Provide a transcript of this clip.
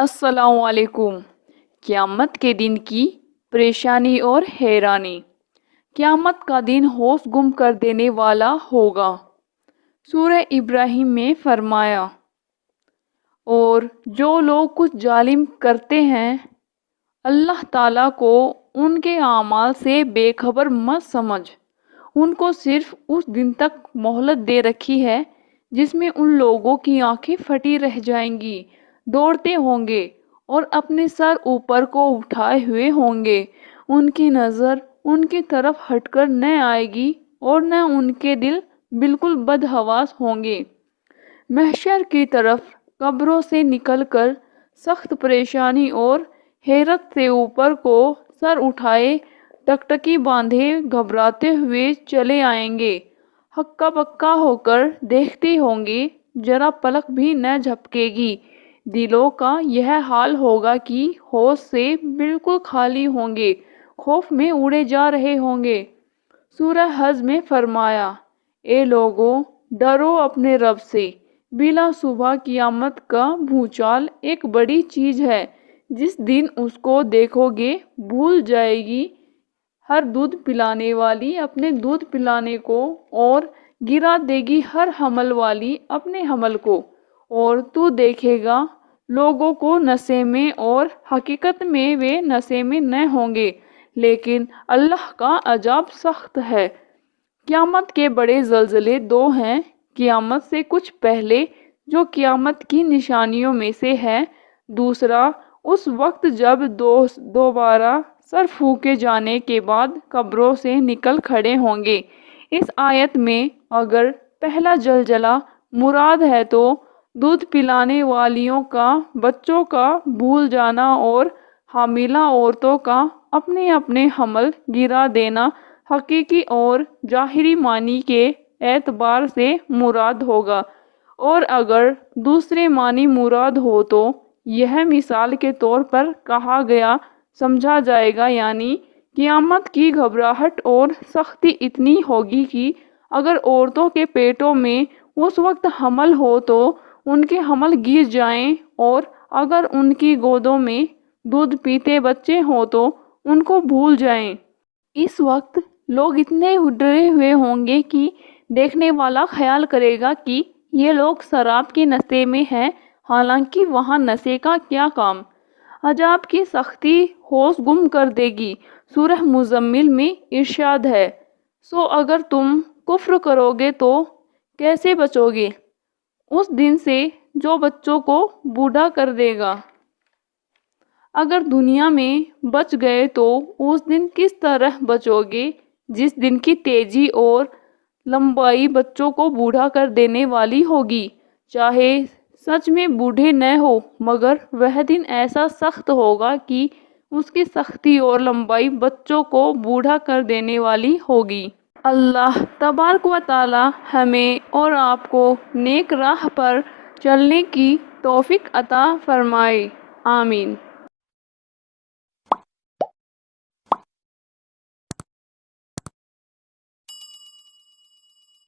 السلام علیکم۔ قیامت کے دن کی پریشانی اور حیرانی۔ قیامت کا دن ہوش گم کر دینے والا ہوگا۔ سورہ ابراہیم میں فرمایا، اور جو لوگ کچھ ظالم کرتے ہیں اللہ تعالیٰ کو ان کے اعمال سے بے خبر مت سمجھ، ان کو صرف اس دن تک مہلت دے رکھی ہے جس میں ان لوگوں کی آنکھیں پھٹی رہ جائیں گی، دوڑتے ہوں گے اور اپنے سر اوپر کو اٹھائے ہوئے ہوں گے، ان کی نظر ان کی طرف ہٹ کر نہ آئے گی اور نہ ان کے دل بالکل بدحواس ہوں گے۔ محشر کی طرف قبروں سے نکل کر سخت پریشانی اور حیرت سے اوپر کو سر اٹھائے ٹکٹکی باندھے گھبراتے ہوئے چلے آئیں گے، ہکا بکا ہو کر دیکھتے ہوں گے، ذرا پلک بھی نہ جھپکے گی۔ دلوں کا یہ حال ہوگا کہ ہوش سے بالکل خالی ہوں گے، خوف میں اڑے جا رہے ہوں گے۔ سورہ حج میں فرمایا، اے لوگو ڈرو اپنے رب سے، بلا شبہ قیامت کا بھونچال ایک بڑی چیز ہے، جس دن اس کو دیکھو گے بھول جائے گی ہر دودھ پلانے والی اپنے دودھ پلانے کو، اور گرا دے گی ہر حمل والی اپنے حمل کو، اور تو دیکھے گا لوگوں کو نشے میں، اور حقیقت میں وہ نشے میں نہ ہوں گے، لیکن اللہ کا عذاب سخت ہے۔ قیامت کے بڑے زلزلے دو ہیں، قیامت سے کچھ پہلے جو قیامت کی نشانیوں میں سے ہے، دوسرا اس وقت جب دوبارہ سر پھونکے جانے کے بعد قبروں سے نکل کھڑے ہوں گے۔ اس آیت میں اگر پہلا زلزلہ مراد ہے تو دودھ پلانے والیوں کا بچوں کا بھول جانا اور حاملہ عورتوں کا اپنے اپنے حمل گرا دینا حقیقی اور ظاہری معنی کے اعتبار سے مراد ہوگا، اور اگر دوسرے معنی مراد ہو تو یہ مثال کے طور پر کہا گیا سمجھا جائے گا، یعنی قیامت کی گھبراہٹ اور سختی اتنی ہوگی کہ اگر عورتوں کے پیٹوں میں اس وقت حمل ہو تو ان کے حمل گر جائیں، اور اگر ان کی گودوں میں دودھ پیتے بچے ہوں تو ان کو بھول جائیں۔ اس وقت لوگ اتنے ڈرے ہوئے ہوں گے کہ دیکھنے والا خیال کرے گا کہ یہ لوگ شراب کے نشے میں ہیں، حالانکہ وہاں نشے کا کیا کام۔ عذاب کی سختی ہوش گم کر دے گی۔ سورہ مزمل میں ارشاد ہے، سو اگر تم کفر کرو گے تو کیسے بچو گے اس دن سے جو بچوں کو بوڑھا کر دے گا۔ اگر دنیا میں بچ گئے تو اس دن کس طرح بچو گے جس دن کی تیزی اور لمبائی بچوں کو بوڑھا کر دینے والی ہوگی۔ چاہے سچ میں بوڑھے نہ ہو، مگر وہ دن ایسا سخت ہوگا کہ اس کی سختی اور لمبائی بچوں کو بوڑھا کر دینے والی ہوگی۔ اللہ تبارک و تعالی ہمیں اور آپ کو نیک راہ پر چلنے کی توفیق عطا فرمائے، آمین۔